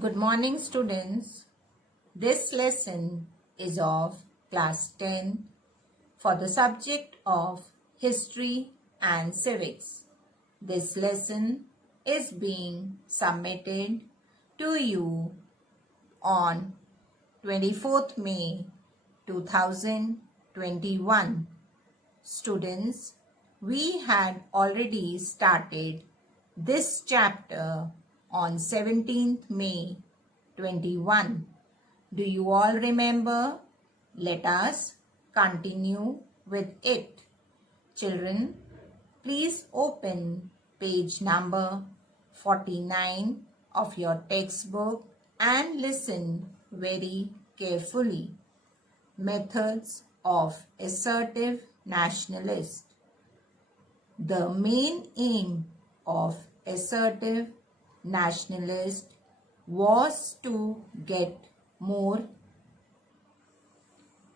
Good morning, students. This lesson is of class 10 for the subject of history and civics. This lesson is being submitted to you on 24th May 2021. Students, we had already started this chapter on 17th May 21. Do you all remember? Let us continue with it. Children, please open page number 49 of your textbook and listen very carefully. Methods of assertive nationalist. The main aim of assertive nationalist was to get more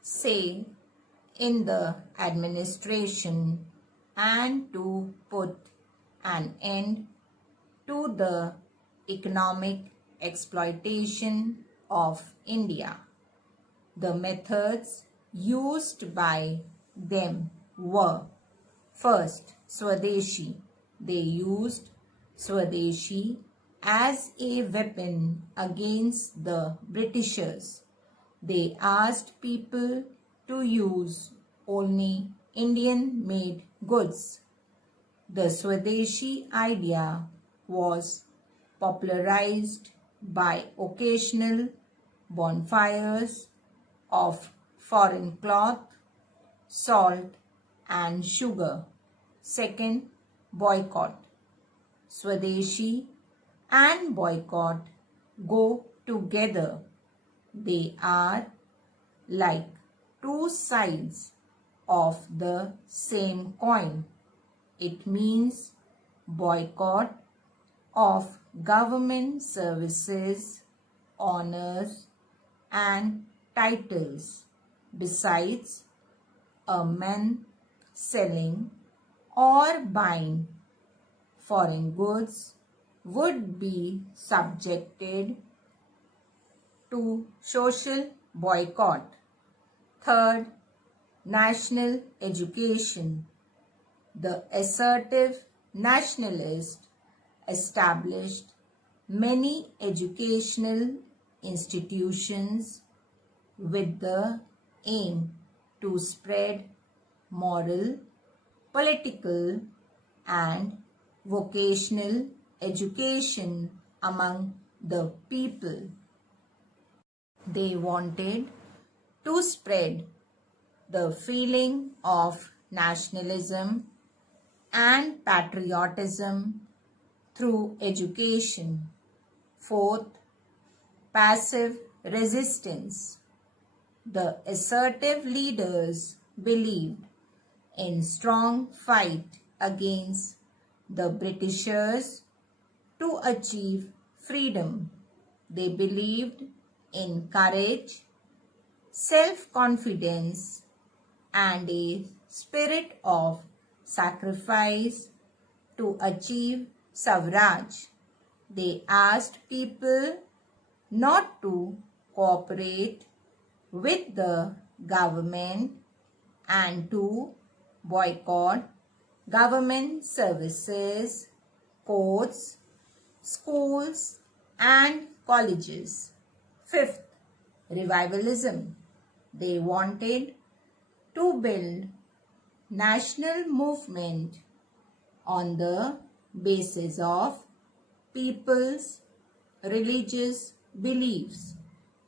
say in the administration and to put an end to the economic exploitation of India. The methods used by them were: first, Swadeshi. They used Swadeshi as a weapon against the Britishers. They asked people to use only Indian-made goods. The Swadeshi idea was popularized by occasional bonfires of foreign cloth, salt and sugar. Second, boycott. Swadeshi and boycott go together. They are like two sides of the same coin. It means boycott of government services, honors and titles. Besides, a man selling or buying foreign goods would be subjected to social boycott. Third, national education. The assertive nationalist established many educational institutions with the aim to spread moral, political and vocational education among the people. They wanted to spread the feeling of nationalism and patriotism through education. Fourth, passive resistance. The assertive leaders believed in strong fight against the Britishers to achieve freedom. They believed in courage, self-confidence and a spirit of sacrifice to achieve Swaraj. They asked people not to cooperate with the government and to boycott government services, courts, schools and colleges. Fifth, revivalism. They wanted to build national movement on the basis of people's religious beliefs.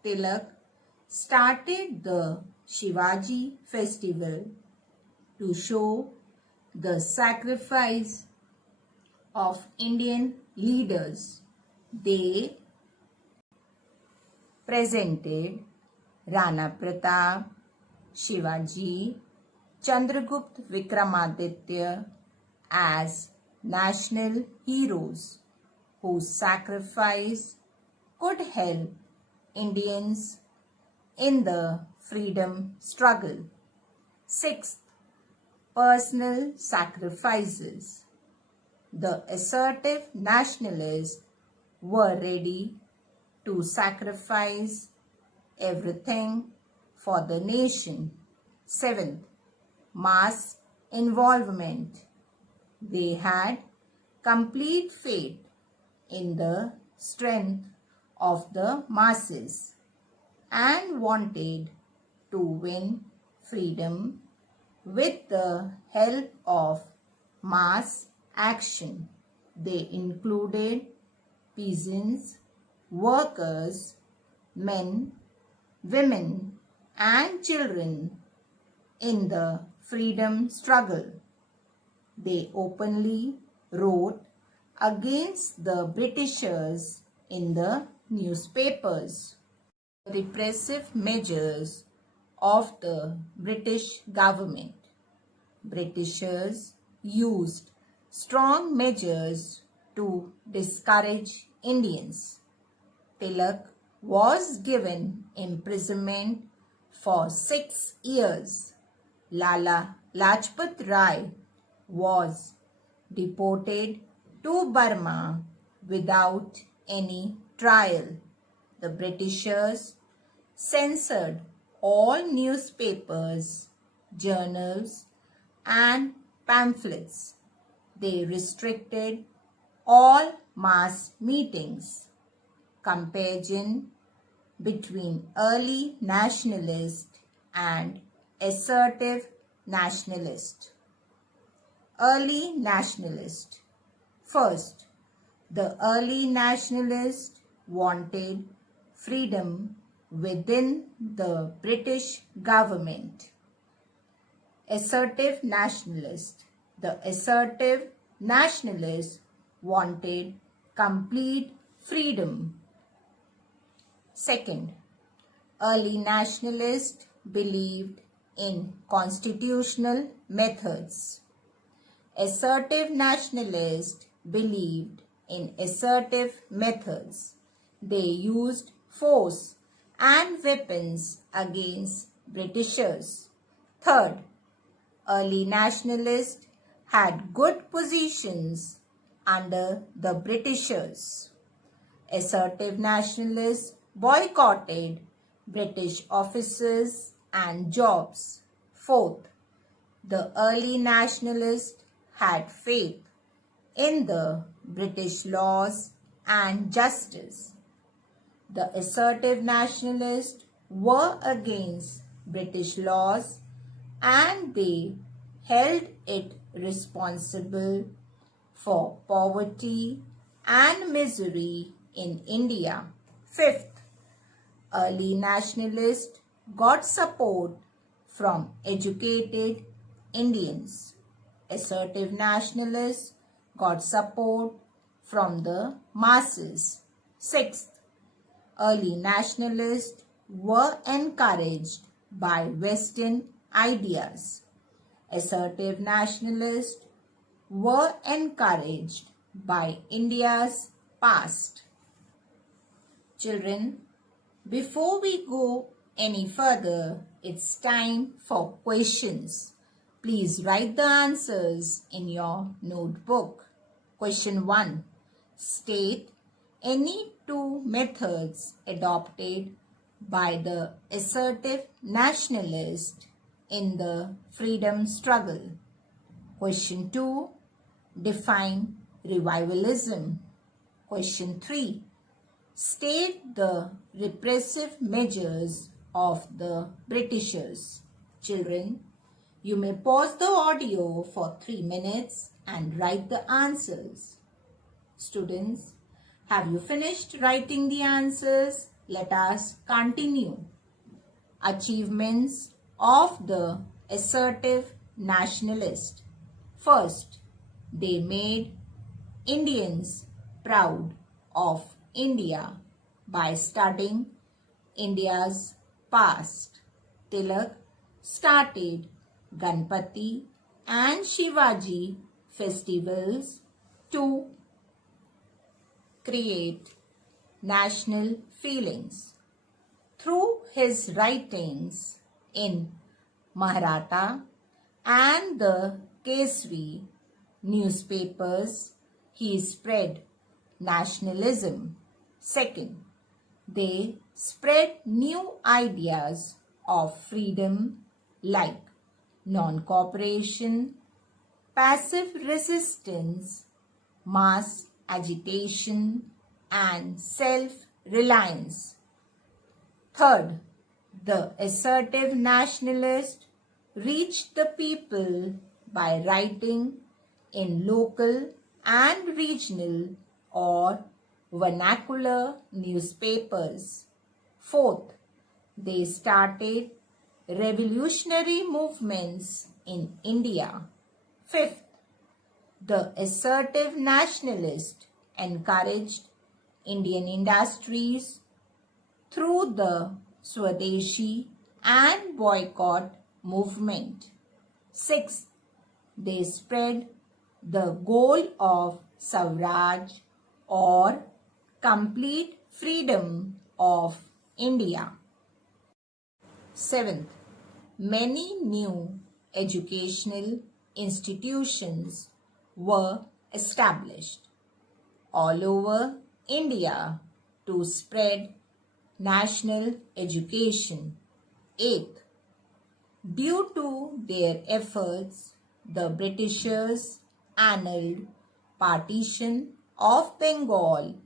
Tilak started the Shivaji festival to show the sacrifice of Indian leaders. They presented Rana Pratap, Shivaji, Chandragupta Vikramaditya as national heroes whose sacrifice could help Indians in the freedom struggle. Sixth, personal sacrifices. The assertive nationalists were ready to sacrifice everything for the nation. 7th, mass involvement. They had complete faith in the strength of the masses and wanted to win freedom with the help of mass action. They included peasants, workers, men, women, and children in the freedom struggle. They openly wrote against the Britishers in the newspapers. Repressive measures of the British government. Britishers used strong measures to discourage Indians. Tilak was given imprisonment for 6 years. Lala Lajpat Rai was deported to Burma without any trial. The Britishers censored all newspapers, journals, and pamphlets. They restricted all mass meetings. Comparison between early nationalist and assertive nationalist. Early nationalist. First, the early nationalists wanted freedom within the British government. Assertive nationalist. The assertive nationalists wanted complete freedom. Second, early nationalists believed in constitutional methods. Assertive nationalists believed in assertive methods. They used force and weapons against Britishers. Third, early nationalists had good positions under the Britishers. Assertive nationalists boycotted British offices and jobs. Fourth, the early nationalists had faith in the British laws and justice. The assertive nationalists were against British laws and they held it responsible for poverty and misery in India. Fifth, early nationalists got support from educated Indians. Assertive nationalists got support from the masses. Sixth, early nationalists were encouraged by Western ideas. Assertive nationalists were encouraged by India's past. Children, before we go any further, it's time for questions. Please write the answers in your notebook. Question 1. State any two methods adopted by the assertive nationalist in the freedom struggle. Question 2. Define revivalism. Question 3. State the repressive measures of the Britishers. Children, you may pause the audio for 3 minutes and write the answers. Students, have you finished writing the answers? Let us continue. Achievements of the assertive nationalist. First, they made Indians proud of India by studying India's past. Tilak started Ganpati and Shivaji festivals to create national feelings. Through his writings in Maratha and the Kesari newspapers, he spread nationalism. Second, They spread new ideas of freedom like non-cooperation, passive resistance, mass agitation, and self-reliance. Third, the assertive nationalist reached the people by writing in local and regional or vernacular newspapers. Fourth, they started revolutionary movements in India. Fifth, the assertive nationalist encouraged Indian industries through the Swadeshi and boycott movement. Sixth, they spread the goal of Swaraj or complete freedom of India. Seventh, many new educational institutions were established all over India to spread national education. Eighth, due to their efforts, the Britishers annulled partition of Bengal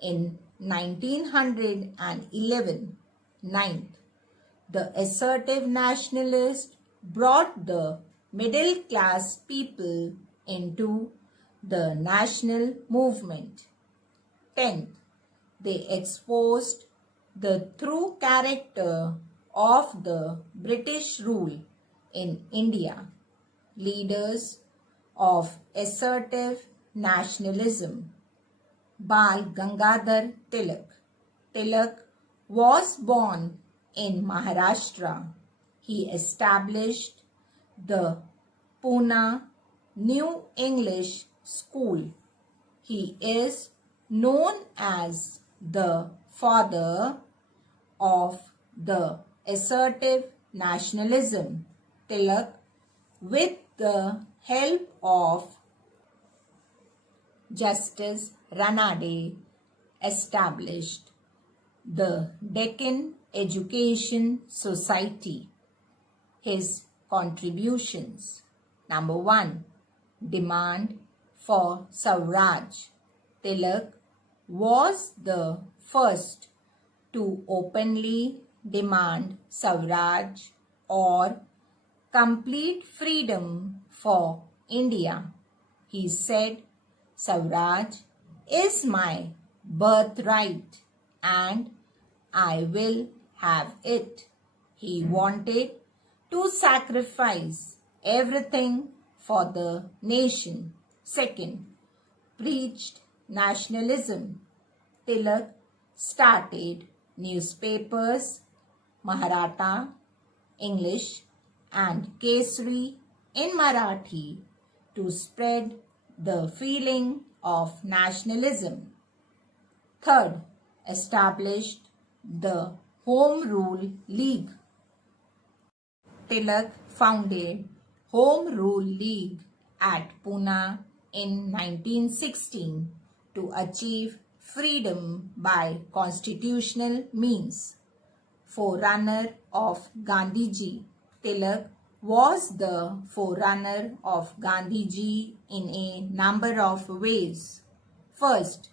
in 1911. Ninth, the assertive nationalists brought the middle class people into the national movement. 10th, they exposed the true character of the British rule in India. Leaders of assertive nationalism. Bal Gangadhar Tilak. Tilak was born in Maharashtra. He established the Pune New English School. He is known as the father of the assertive nationalism. Tilak, with the help of Justice Ranade, established the Deccan Education Society. His contributions. Number 1. Demand for Swaraj. Tilak was the first to openly demand Swaraj or complete freedom for India. He said, Swaraj is my birthright and I will have it. He wanted to sacrifice everything for the nation. Second, preached nationalism. Tilak started newspapers, Maratha, English, and Kesari in Marathi to spread the feeling of nationalism. Third, established the Home Rule League. Tilak founded Home Rule League at Pune in 1916 to achieve freedom by constitutional means. Forerunner of Gandhiji, Tilak was the forerunner of Gandhiji in a number of ways. First,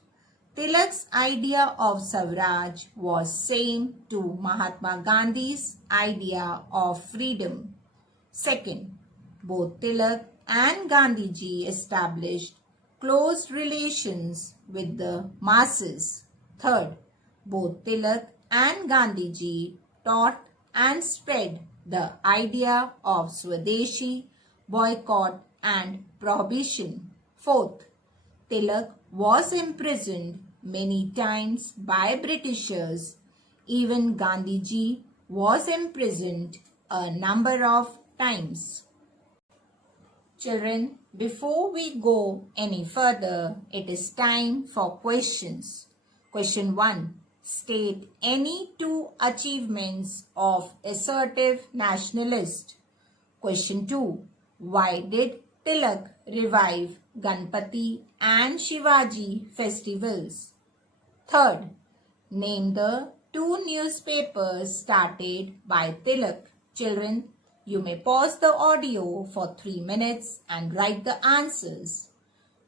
Tilak's idea of Swaraj was same to Mahatma Gandhi's idea of freedom. Second, both Tilak and Gandhiji established close relations with the masses. Third, both Tilak and Gandhiji taught and spread the idea of Swadeshi, boycott and prohibition. Fourth, Tilak was imprisoned many times by Britishers. Even Gandhiji was imprisoned a number of times. Children, before we go any further, it is time for questions. Question 1. State any two achievements of assertive nationalist. Question 2. Why did Tilak revive Ganpati and Shivaji festivals? Third, Name the two newspapers started by Tilak. Children, you may pause the audio for 3 minutes and write the answers.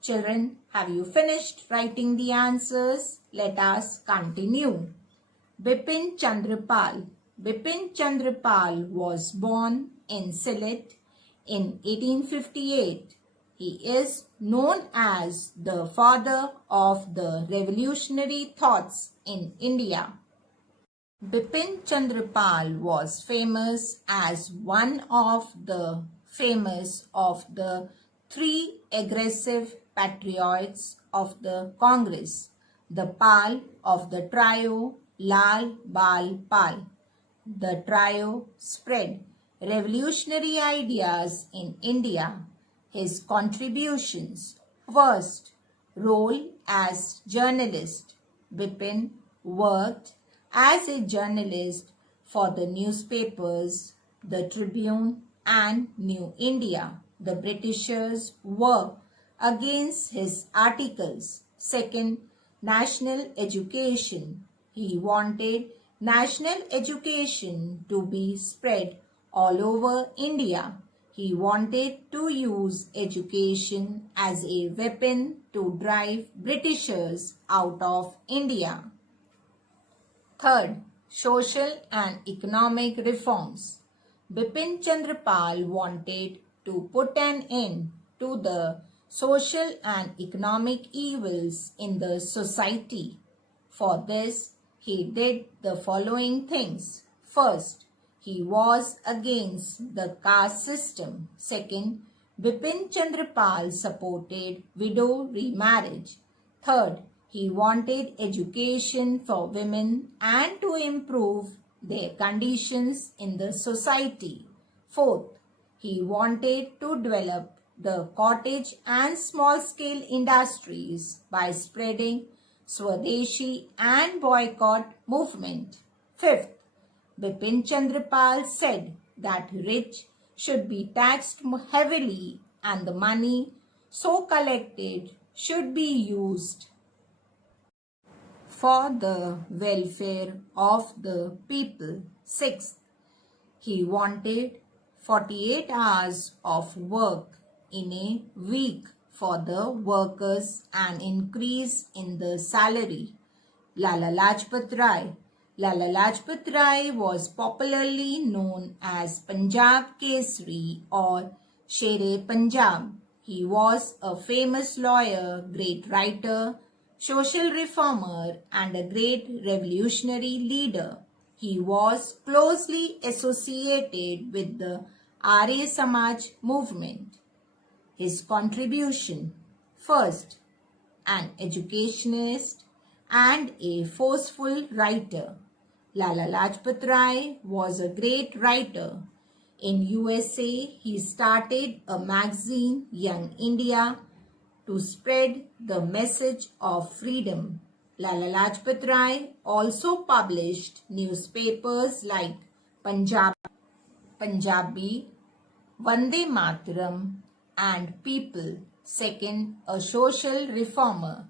Children, have you finished writing the answers? Let us continue. Bipin Chandra Pal. Bipin Chandra Pal was born in Sylhet in 1858. He is known as the father of the revolutionary thoughts in India. Bipin Chandra Pal was famous as one of the three aggressive patriots of the Congress, the Pal of the trio Lal Bal Pal. The trio spread revolutionary ideas in India. His contributions: first, role as journalist. Bipin worked as a journalist for the newspapers The Tribune and New India. The Britishers were against his articles. Second, national education. He wanted national education to be spread all over India. He wanted to use education as a weapon to drive Britishers out of India. Third, social and economic reforms. Bipin Chandra Pal wanted to put an end to the social and economic evils in the society. For this, he did the following things. First, he was against the caste system. Second, Bipin Chandra Pal supported widow remarriage. Third, he wanted education for women and to improve their conditions in the society. Fourth, he wanted to develop the cottage and small-scale industries by spreading Swadeshi and boycott movement. Fifth, Bipin Chandra Pal said that rich should be taxed heavily and the money so collected should be used for the welfare of the people. Sixth, he wanted 48 hours of work in a week for the workers and increase in the salary. Lala Lajpat Rai. Lala Lajpat Rai was popularly known as Punjab Kesari or Shere Punjab. He was a famous lawyer, great writer, social reformer and a great revolutionary leader. He was closely associated with the Arya Samaj movement. His contribution: first, an educationist and a forceful writer. Lala Lajpat Rai was a great writer. In USA, he started a magazine, Young India, to spread the message of freedom. Lala Lajpat Rai also published newspapers like Punjabi, Vande Mataram and People. Second, a social reformer.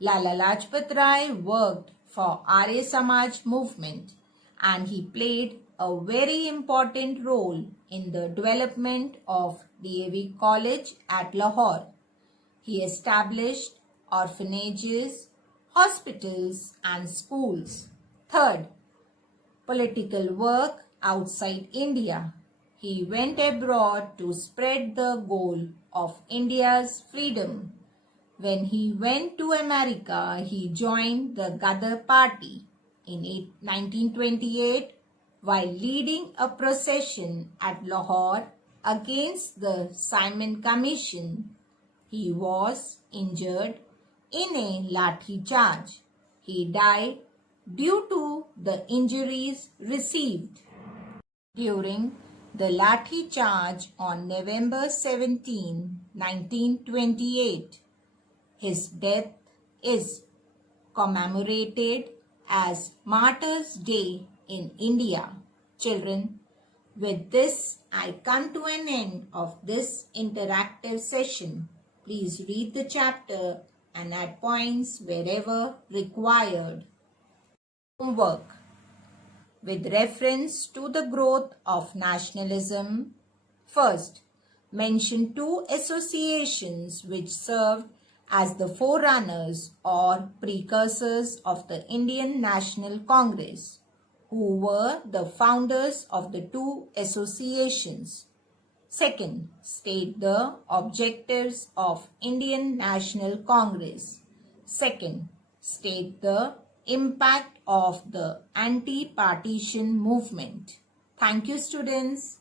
Lala Lajpat Rai worked for Arya Samaj movement and he played a very important role in the development of DAV College at Lahore. He established orphanages, hospitals and schools. Third, political work outside India. He went abroad to spread the goal of India's freedom. When he went to America, he joined the Ghadar Party. In 1928, while leading a procession at Lahore against the Simon Commission, he was injured in a lathi charge. He died due to the injuries received during the lathi charge on November 17, 1928. His death is commemorated as Martyrs' Day in India. Children, with this, I come to an end of this interactive session. Please read the chapter and add points wherever required. Homework. With reference to the growth of nationalism, first, mention two associations which served as the forerunners or precursors of the Indian National Congress. Who were the founders of the two associations? Second, state the objectives of Indian National Congress. Second, state the impact of the anti-partition movement. Thank you, students.